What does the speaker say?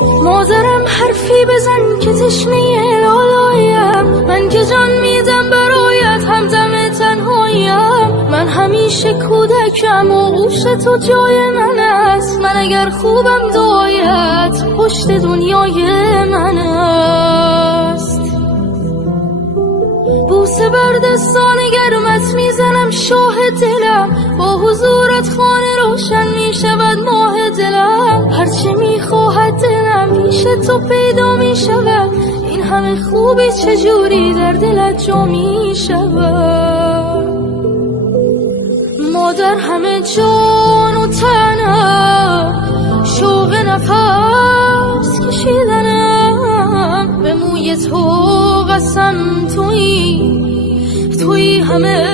مادرم حرفی بزن که تشنه لالایم، من که جان میدم برایت همدم تنهایم. من همیشه کودکم و گوش تو جای من است، من اگر خوبم دعایت پشت دنیای من است. بوسه بر دستان گرمت میزنم شاه دلم، با حضورت خانه روشن میشود ماه دلم. هرچه میخواهد دلم پیش تو پیدا میشود، این همه خوبی چجوری در دلت جا میشود. مادر همه جان و تنم، شوق نفس کشیدنم، به موی تو قسم تویی همه